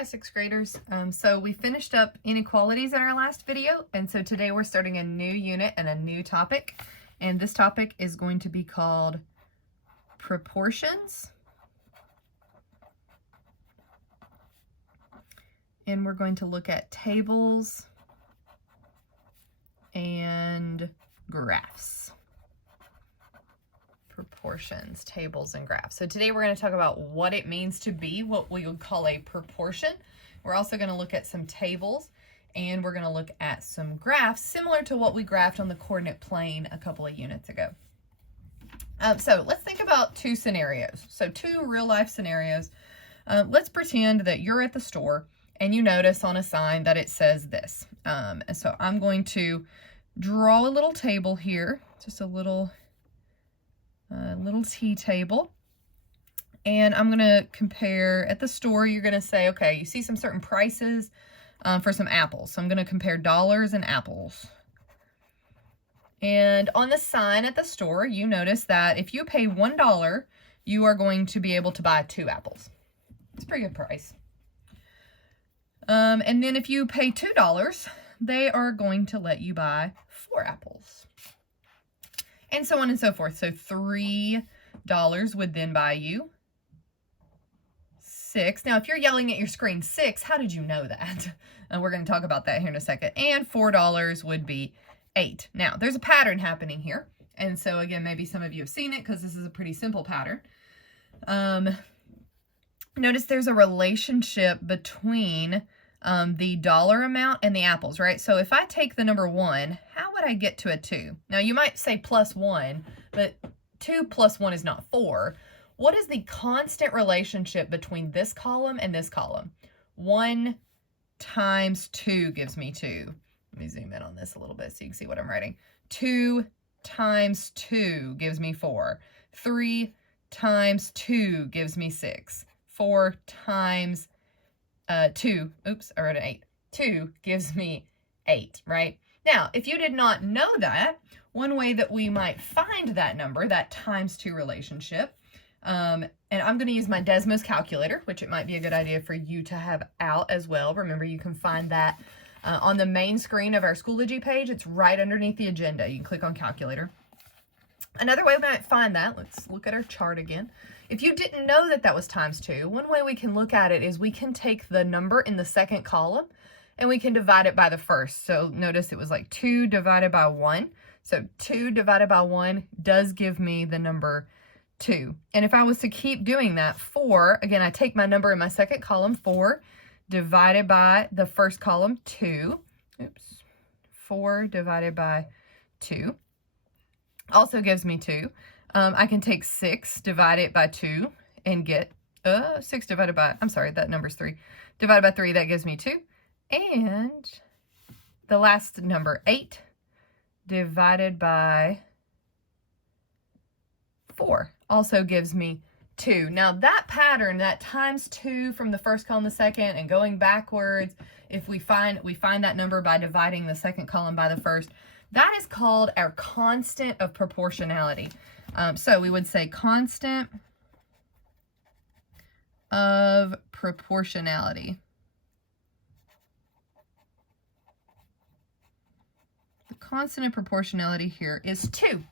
Hi, sixth graders. So we finished up inequalities in our last video, and so today we're starting a new unit and a new topic, and this topic is going to be called proportions, and we're going to look at tables and graphs. Proportions, tables, and graphs. So today we're going to talk about what it means to be what we would call a proportion. We're also going to look at some tables, and we're going to look at some graphs similar to what we graphed on the coordinate plane a couple of units ago. So let's think about two scenarios. So two real life scenarios. Let's pretend that you're at the store and you notice on a sign that it says this. And so I'm going to draw a little table here, just a little tea table, and I'm going to compare. At the store, you're going to say, okay, you see some certain prices for some apples, so I'm going to compare dollars and apples. And on the sign at the store, you notice that if you pay $1, you are going to be able to buy 2 apples. It's a pretty good price. And then if you pay $2, they are going to let you buy 4 apples. And so on and so forth. So $3 would then buy you 6. Now, if you're yelling at your screen 6, how did you know that? We're going to talk about that here in a second. And $4 would be 8. Now, there's a pattern happening here. And so again, maybe some of you have seen it because this is a pretty simple pattern. Notice there's a relationship between the dollar amount and the apples, right? So if I take the number 1, how would I get to a 2? Now you might say plus 1, but 2 plus 1 is not 4. What is the constant relationship between this column and this column? 1 times 2 gives me 2. Let me zoom in on this a little bit so you can see what I'm writing. 2 times 2 gives me 4. 3 times 2 gives me 6. 4 times 2, oops, I wrote an 8. 2 gives me 8, right? Now, if you did not know that, one way that we might find that number, that times 2 relationship, and I'm going to use my Desmos calculator, which it might be a good idea for you to have out as well. Remember, you can find that on the main screen of our Schoology page. It's right underneath the agenda. You can click on calculator. Another way we might find that, let's look at our chart again. If you didn't know that that was times 2, one way we can look at it is we can take the number in the second column and we can divide it by the first. So notice it was like 2 divided by 1. So 2 divided by 1 does give me the number 2. And if I was to keep doing that, 4, again, I take my number in my second column, 4 divided by the first column, 2. Oops. 4 divided by 2 also gives me 2. I can take 6, divide it by 2, and get 6 divided by, I'm sorry, that number's 3. Divided by 3, that gives me 2. And the last number, 8, divided by 4, also gives me 2. Now that pattern, that times 2 from the first column to the second and going backwards, if we find that number by dividing the second column by the first, that is called our constant of proportionality. So we would say constant of proportionality. The constant of proportionality here is 2.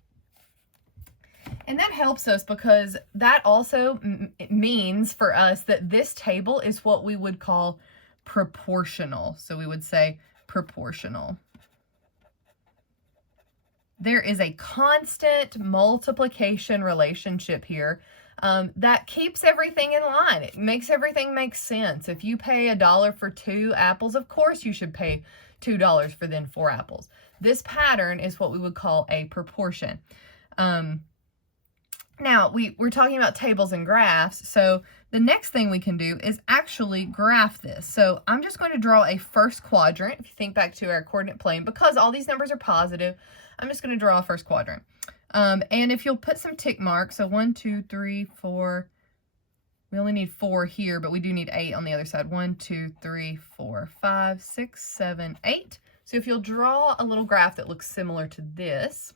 And that helps us because that also means for us that this table is what we would call proportional. So we would say proportional. There is a constant multiplication relationship here that keeps everything in line. It makes everything make sense. If you pay $1 for 2 apples, of course you should pay $2 for then 4 apples. This pattern is what we would call a proportion. Now, we're talking about tables and graphs, so the next thing we can do is actually graph this. So I'm just going to draw a first quadrant. If you think back to our coordinate plane, because all these numbers are positive, I'm just going to draw a first quadrant. And if you'll put some tick marks, so 1, 2, 3, 4, we only need 4 here, but we do need 8 on the other side. 1, 2, 3, 4, 5, 6, 7, 8. So if you'll draw a little graph that looks similar to this,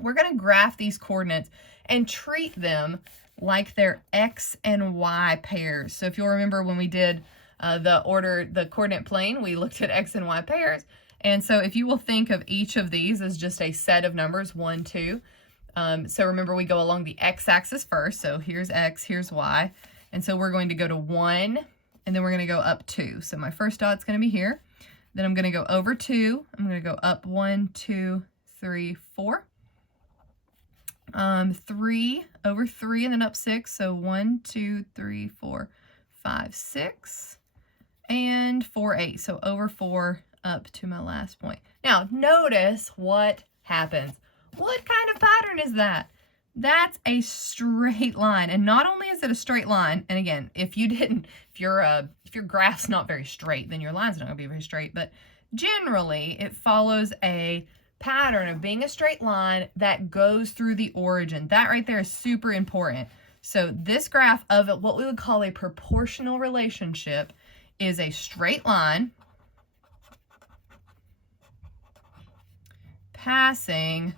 we're going to graph these coordinates and treat them like they're X and Y pairs. So if you'll remember when we did the coordinate plane, we looked at X and Y pairs. And so if you will think of each of these as just a set of numbers, 1, 2. So remember, we go along the x-axis first. So here's x, here's y. And so we're going to go to 1, and then we're going to go up 2. So my first dot's going to be here. Then I'm going to go over 2. I'm going to go up 1, 2, 3, 4. 3 over 3, and then up 6. So 1, 2, 3, 4, 5, 6. And 4, 8. So over 4 up to my last point. Now notice what happens. What kind of pattern is that? That's a straight line. And not only is it a straight line, and again, if your graph's not very straight, then your line's not going to be very straight, but generally it follows a pattern of being a straight line that goes through the origin. That right there is super important. So this graph of what we would call a proportional relationship is a straight line passing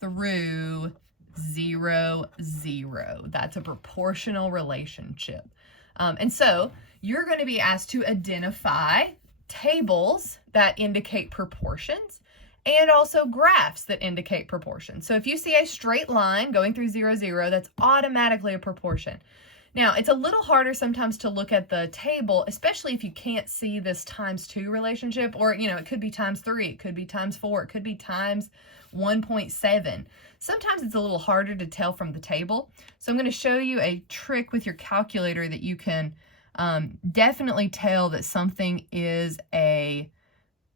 through 0, 0. That's a proportional relationship. And so you're going to be asked to identify tables that indicate proportions and also graphs that indicate proportions. So if you see a straight line going through 0, 0, that's automatically a proportion. Now, it's a little harder sometimes to look at the table, especially if you can't see this times 2 relationship, or, it could be times 3, it could be times 4, it could be times 1.7. Sometimes it's a little harder to tell from the table. So I'm going to show you a trick with your calculator that you can definitely tell that something is a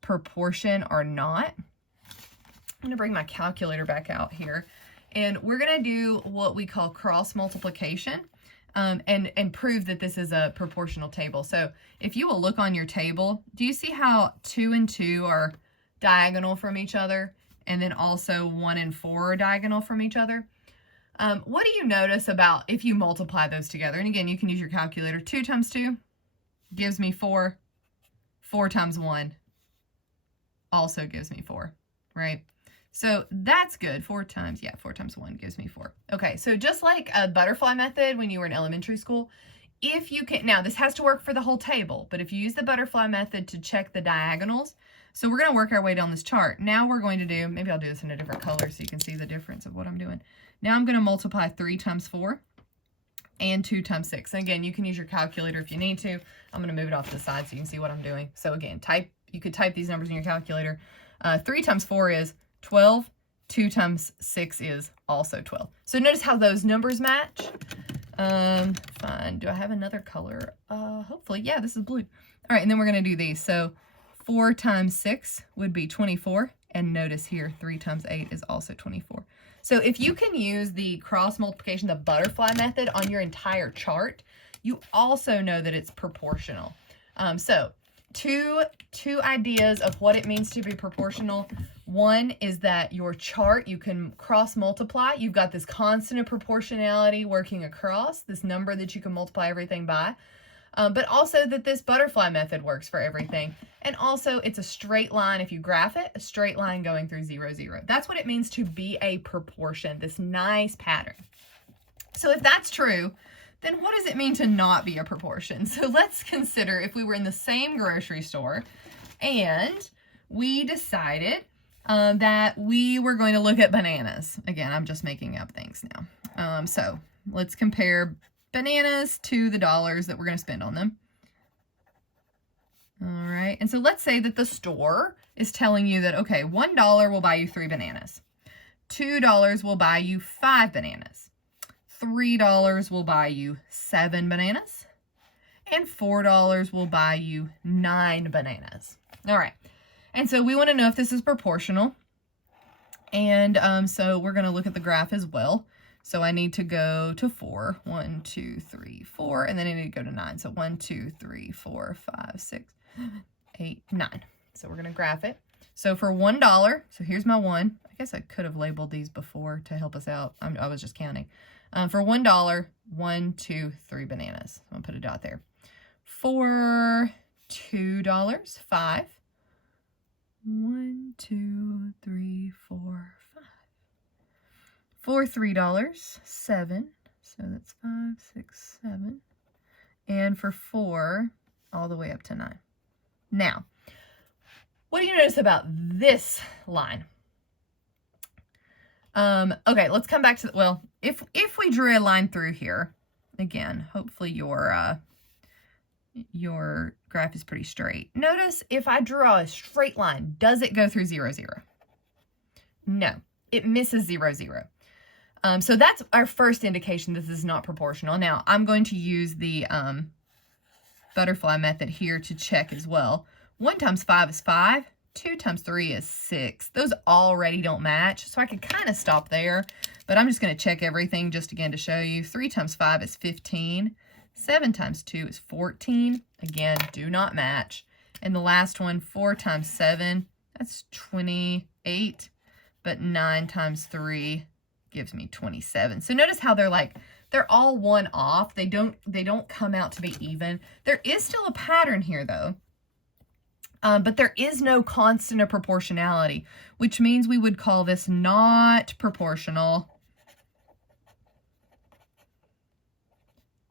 proportion or not. I'm going to bring my calculator back out here, and we're going to do what we call cross multiplication. And prove that this is a proportional table. So if you will look on your table, do you see how 2 and 2 are diagonal from each other? And then also 1 and 4 are diagonal from each other? What do you notice about if you multiply those together? And again, you can use your calculator. 2 times 2 gives me 4. 4 times 1 also gives me 4, right? So that's good. 4 times 1 gives me 4. Okay, so just like a butterfly method when you were in elementary school, if you can, now this has to work for the whole table, but if you use the butterfly method to check the diagonals, so we're going to work our way down this chart. Now we're going to do, maybe I'll do this in a different color so you can see the difference of what I'm doing. Now I'm going to multiply 3 times 4 and 2 times 6. And again, you can use your calculator if you need to. I'm going to move it off to the side so you can see what I'm doing. So again, you could type these numbers in your calculator. 3 times 4 is 12. 2 times 6 is also 12. So notice how those numbers match. Fine. Do I have another color? Hopefully. Yeah, this is blue. All right, and then we're going to do these. So 4 times 6 would be 24. And notice here, 3 times 8 is also 24. So if you can use the cross multiplication, the butterfly method on your entire chart, you also know that it's proportional. So two ideas of what it means to be proportional. One is that your chart, you can cross multiply. You've got this constant of proportionality working across, this number that you can multiply everything by. But also that this butterfly method works for everything. And also it's a straight line. If you graph it, a straight line going through 0, 0. That's what it means to be a proportion, this nice pattern. So if that's true, then what does it mean to not be a proportion? So let's consider if we were in the same grocery store and we decided that we were going to look at bananas. Again, I'm just making up things now. So let's compare bananas to the dollars that we're going to spend on them. All right. And so let's say that the store is telling you that, okay, $1 will buy you 3 bananas. $2 will buy you 5 bananas. $3 will buy you 7 bananas. And $4 will buy you 9 bananas. All right. And so we want to know if this is proportional. And so we're going to look at the graph as well. So I need to go to 4. 1, 2, 3, 4. And then I need to go to 9. So 1, 2, 3, 4, 5, 6, 8, 9. So we're going to graph it. So for $1, so here's my 1. I guess I could have labeled these before to help us out. I was just counting. For $1, 1, 2, 3 bananas. I'm going to put a dot there. For $2, 5. 1, 2, 3, 4, 5. For $3, 7. So that's 5, 6, 7. And for 4, all the way up to 9. Now, what do you notice about this line? Okay, let's come back to, well, if we drew a line through here, again, hopefully your graph is pretty straight. Notice if I draw a straight line, does it go through 0, 0? No, it misses 0, 0. So that's our first indication this is not proportional. Now, I'm going to use the butterfly method here to check as well. 1 times 5 is 5. 2 times 3 is 6. Those already don't match, so I could kind of stop there, but I'm just going to check everything just again to show you. 3 times 5 is 15. 7 times 2 is 14. Again, do not match. And the last one, 4 times 7, that's 28, but 9 times 3 gives me 27. So notice how they're all one off. They don't come out to be even. There is still a pattern here though. But there is no constant of proportionality, which means we would call this not proportional,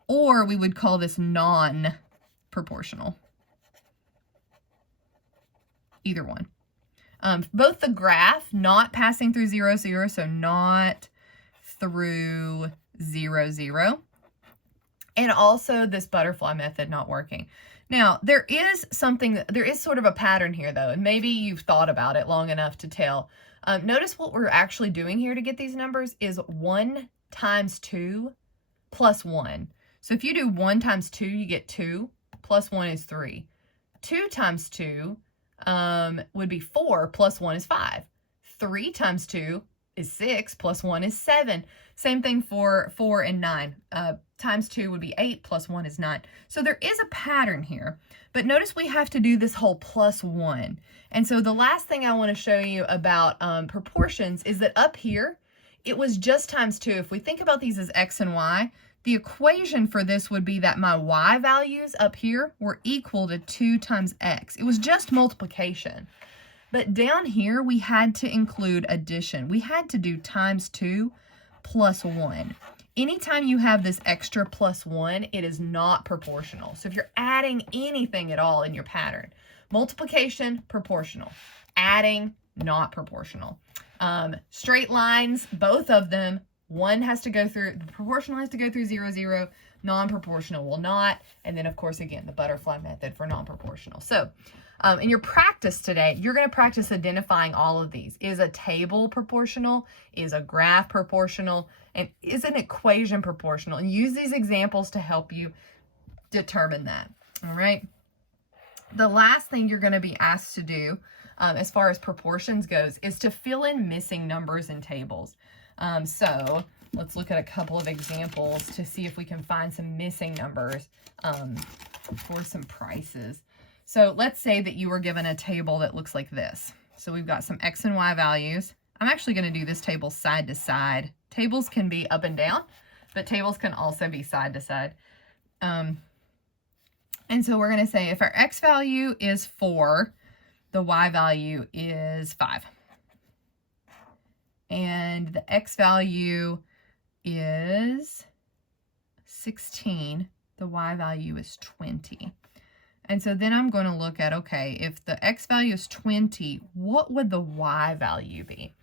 or we would call this non-proportional. Either one. Both the graph not passing through 0, 0, so not through 0, 0, and also this butterfly method not working. Now, there is sort of a pattern here, though, and maybe you've thought about it long enough to tell. Notice what we're actually doing here to get these numbers is 1 times 2 plus 1. So if you do 1 times 2, you get 2, plus 1 is 3. 2 times 2 would be 4, plus 1 is 5. 3 times 2 is 6, plus 1 is 7. Same thing for 4 and 9. Times 2 would be 8, plus 1 is 9. So there is a pattern here, but notice we have to do this whole plus 1. And so the last thing I want to show you about proportions is that up here, it was just times 2. If we think about these as x and y, the equation for this would be that my y values up here were equal to 2 times x. It was just multiplication. But down here, we had to include addition. We had to do times 2 plus 1. Anytime you have this extra plus 1, it is not proportional. So if you're adding anything at all in your pattern, multiplication, proportional. Adding, not proportional. Straight lines, both of them, one has to go through, the proportional has to go through 0, 0, non-proportional will not. And then, of course, again, the butterfly method for non-proportional. So in your practice today, you're going to practice identifying all of these. Is a table proportional? Is a graph proportional? And is an equation proportional? And use these examples to help you determine that. All right. The last thing you're going to be asked to do as far as proportions goes is to fill in missing numbers in tables. So let's look at a couple of examples to see if we can find some missing numbers for some prices. So let's say that you were given a table that looks like this. So we've got some X and Y values. I'm actually going to do this table side to side. Tables can be up and down, but tables can also be side to side. And so we're going to say if our X value is 4, the Y value is 5. And the X value is 16, the Y value is 20. And so then I'm going to look at, okay, if the X value is 20, what would the Y value be?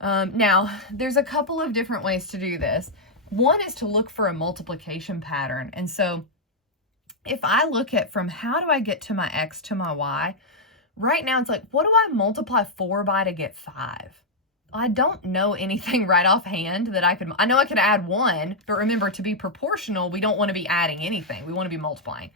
Now, there's a couple of different ways to do this. One is to look for a multiplication pattern. And so if I look at from how do I get to my X to my Y, right now it's like, what do I multiply 4 by to get 5? I don't know anything right offhand that I know I could add 1, but remember, to be proportional, we don't want to be adding anything. We want to be multiplying.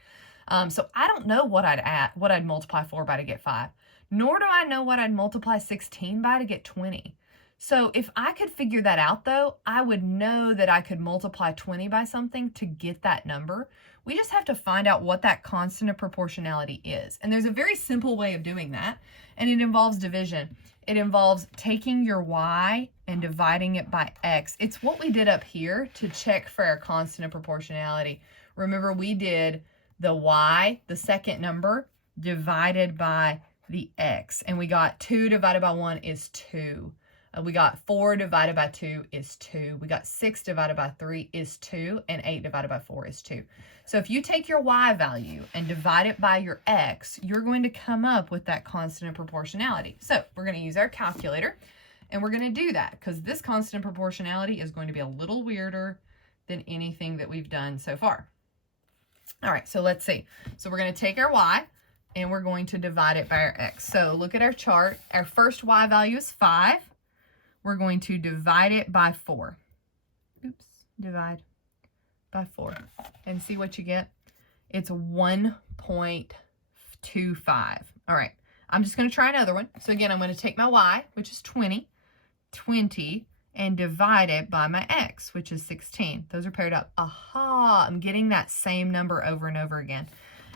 So I don't know what I'd multiply 4 by to get 5, nor do I know what I'd multiply 16 by to get 20. So if I could figure that out though, I would know that I could multiply 20 by something to get that number. We just have to find out what that constant of proportionality is. And there's a very simple way of doing that, and it involves division. It involves taking your Y and dividing it by X. It's what we did up here to check for our constant of proportionality. Remember, we did the Y, the second number, divided by the X, and we got 2 divided by 1 is 2. We got 4 divided by 2 is 2. We got 6 divided by 3 is 2. And 8 divided by 4 is 2. So if you take your y value and divide it by your x, you're going to come up with that constant of proportionality. So we're going to use our calculator, and we're going to do that because this constant of proportionality is going to be a little weirder than anything that we've done so far. All right, so let's see. So we're going to take our y, and we're going to divide it by our x. So look at our chart. Our first y value is 5. We're going to divide it by 4. Oops, divide by 4. And see what you get? It's 1.25. All right, I'm just going to try another one. So again, I'm going to take my y, which is 20, and divide it by my x, which is 16. Those are paired up. Aha, I'm getting that same number over and over again.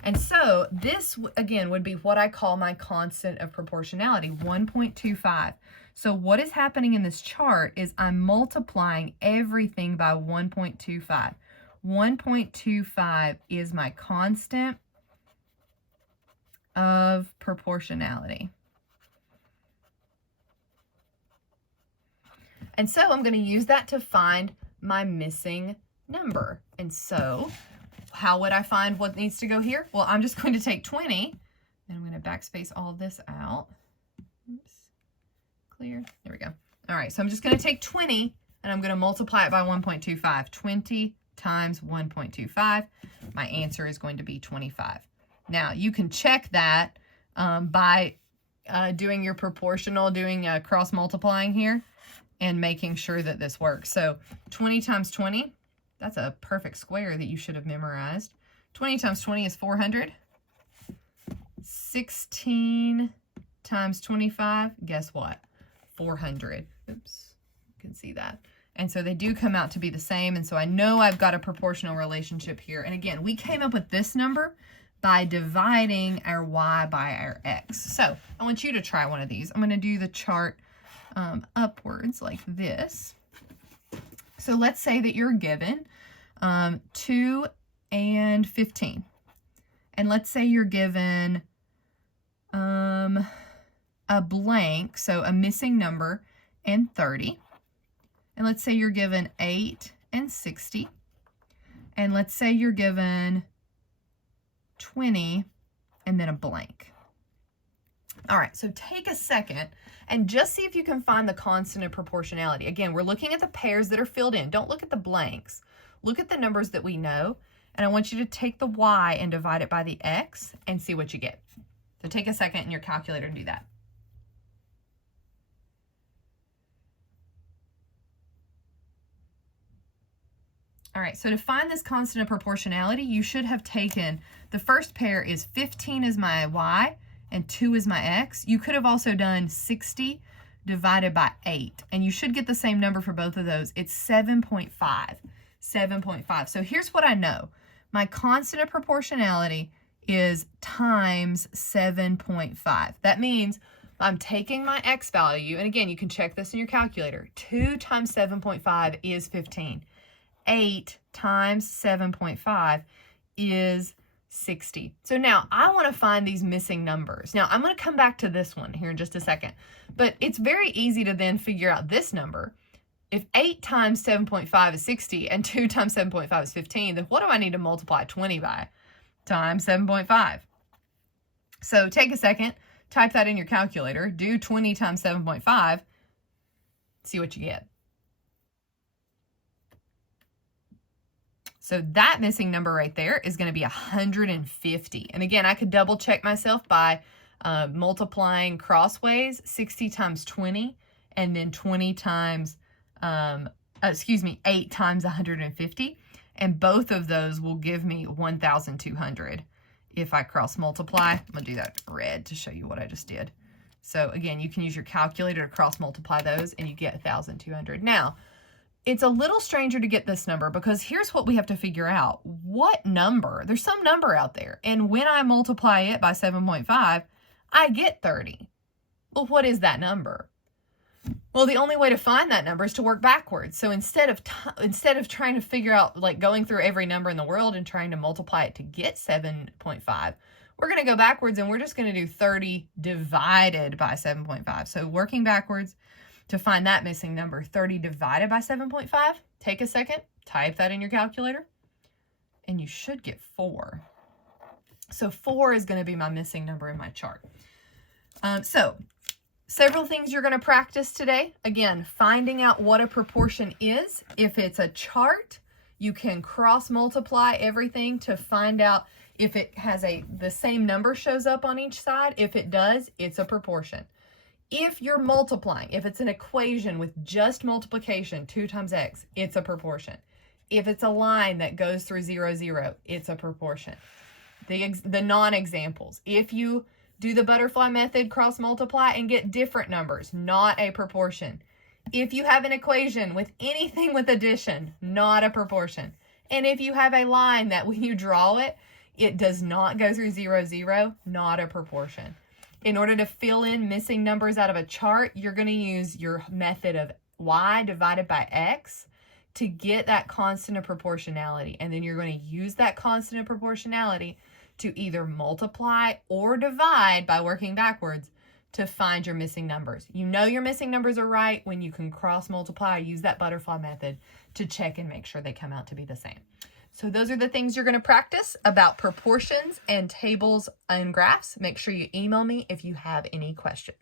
And so this, again, would be what I call my constant of proportionality, 1.25. So what is happening in this chart is I'm multiplying everything by 1.25. 1.25 is my constant of proportionality. And so I'm going to use that to find my missing number. And so how would I find what needs to go here? Well, I'm just going to take 20, and I'm going to backspace all of this out. Oops. Clear. There we go. All right, so I'm just going to take 20, and I'm going to multiply it by 1.25. 20 times 1.25. My answer is going to be 25. Now, you can check that by doing your proportional, doing cross multiplying here, and making sure that this works. So 20 times 20, that's a perfect square that you should have memorized. 20 times 20 is 400. 16 times 25, guess what? 400. Oops, you can see that. And so they do come out to be the same. And so I know I've got a proportional relationship here. And again, we came up with this number by dividing our y by our x. So I want you to try one of these. I'm going to do the chart upwards like this. So let's say that you're given 2 and 15. And let's say you're given a blank, so a missing number, and 30. And let's say you're given 8 and 60. And let's say you're given 20 and then a blank. All right, so take a second and just see if you can find the constant of proportionality. Again, we're looking at the pairs that are filled in. Don't look at the blanks. Look at the numbers that we know, and I want you to take the y and divide it by the x and see what you get. So take a second in your calculator and do that. All right, so to find this constant of proportionality, you should have taken, the first pair is 15 is my y, and 2 is my x. You could have also done 60 divided by 8, and you should get the same number for both of those. It's 7.5. 7.5. So here's what I know. My constant of proportionality is times 7.5. That means I'm taking my x value, and again, you can check this in your calculator. 2 times 7.5 is 15. 8 times 7.5 is 60. So now I want to find these missing numbers. Now I'm going to come back to this one here in just a second, but it's very easy to then figure out this number. If 8 times 7.5 is 60 and 2 times 7.5 is 15, then what do I need to multiply 20 by? Times 7.5. So take a second, type that in your calculator, do 20 times 7.5, see what you get. So that missing number right there is going to be 150. And again, I could double check myself by multiplying crossways, 60 times 20, and then 20 times, 8 times 150. And both of those will give me 1,200 if I cross multiply. I'm going to do that red to show you what I just did. So again, you can use your calculator to cross multiply those and you get 1,200. Now, it's a little stranger to get this number because here's what we have to figure out. What number? There's some number out there. And when I multiply it by 7.5, I get 30. Well, what is that number? Well, the only way to find that number is to work backwards. So instead of trying to figure out, like going through every number in the world and trying to multiply it to get 7.5, we're going to go backwards and we're just going to do 30 divided by 7.5. So working backwards, to find that missing number. 30 divided by 7.5, take a second, type that in your calculator, and you should get 4. So 4 is going to be my missing number in my chart. So several things you're going to practice today. Again, finding out what a proportion is. If it's a chart, you can cross multiply everything to find out if it has the same number shows up on each side. If it does, it's a proportion. If you're multiplying, if it's an equation with just multiplication, 2 times x, it's a proportion. If it's a line that goes through 0, 0, it's a proportion. The non-examples, if you do the butterfly method, cross multiply and get different numbers, not a proportion. If you have an equation with anything with addition, not a proportion. And if you have a line that when you draw it, it does not go through 0, 0, not a proportion. In order to fill in missing numbers out of a chart, you're going to use your method of y divided by x to get that constant of proportionality. And then you're going to use that constant of proportionality to either multiply or divide by working backwards to find your missing numbers. You know your missing numbers are right when you can cross multiply, use that butterfly method to check and make sure they come out to be the same. So those are the things you're going to practice about proportions and tables and graphs. Make sure you email me if you have any questions.